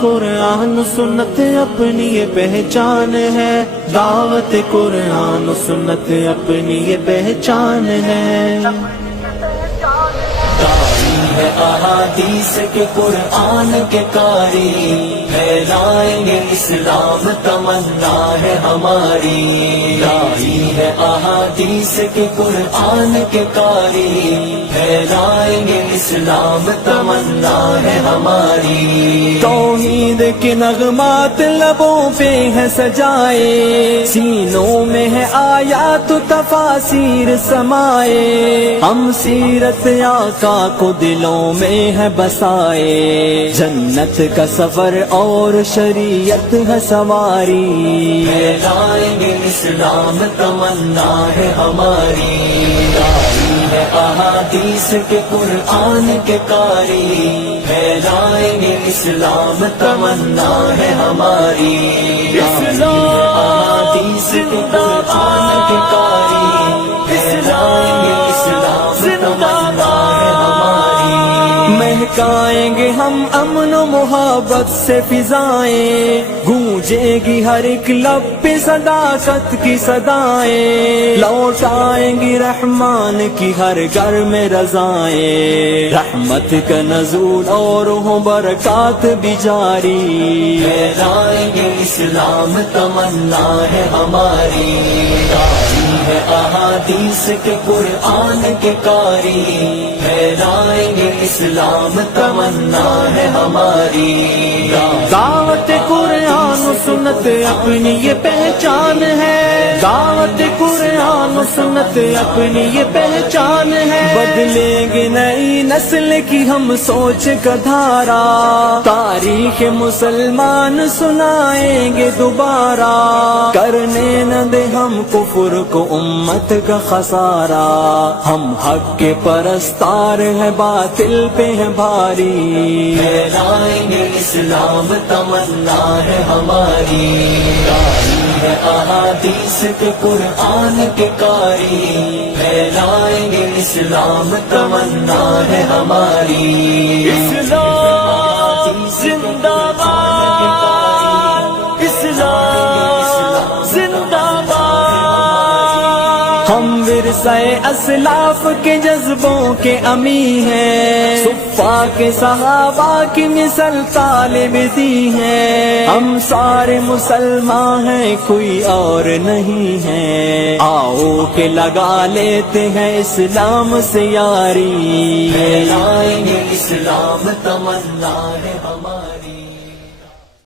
قرآن سنت اپنی یہ پہچان ہے، دعوت قرآن سنت اپنی یہ پہچان ہے۔ داعی ہے احادیث کے قرآن کے قاری، پھیلائیں گے اسلام تمنا ہے ہماری۔ داعی ہے احادیث کے قرآن کے قاری، پھیلائیں گے اسلام تمنا ہے ہماری۔ توحید کے نغمات لبوں پہ ہے سجائے، سینوں میں ہے آیات و تفاسیر سمائے، ہم سیرت آقا کو دلوں میں ہے بسائے، جنت کا سفر اور شریعت ہے سواری، پھیلائیں گے اسلام تمنا ہے ہماری۔ داعی ہے احادیث کے قرآن کے قاری، پھیلائیں گے اسلام تمنا ہے ہماری۔ احادیث کے قرآن کے قاری، پھیلائیں گے اسلام تمنا ہے ہماری۔ مہکائیں گے ہم امن و محبت سے فضائیں، گونجے گی ہر ایک لب پہ صداقت کی صدائیں، لوٹائیں گی رحمان کی ہر گھر میں رضائیں، رحمت کا نزول اور ہوں برکات بھی جاری، پھیلائیں گے اسلام تمنا ہے ہماری۔ داعی ہے احادیث کے قرآن کے قاری، پھیلائیں گے اسلام تمنا ہے ہماری۔ دعوت قرآن سنت اپنی یہ پہچان ہے، دعوت قرآن سنت اپنی یہ پہچان ہے، بدلیں گے نئی نسل کی ہم سوچ کا دھارا، تاریخ مسلمان سنائیں گے دوبارہ، کرنے نہ دے ہم کفر کو امت کا خسارہ، ہم حق کے پرستار ہیں باطل پہ ہیں بھاری، پھیلائیں گے اسلام تمنا ہے ہماری۔ داعی ہے احادیث کے قرآن کے قاری، پھیلائیں گے اسلام تمنا ہے ہماری۔ اسلام زندہ باد، اسلام زندہ باد، ہم ورثہ اسلاف کے جذبوں کے امی ہیں، صفا کے صحابہ کی مثل طالب دی ہیں، ہم سارے مسلمان ہیں کوئی اور نہیں ہے، آؤ کہ لگا لیتے ہیں اسلام سے یاری، پھیلائیں گے اسلام تمنا ہے ہماری۔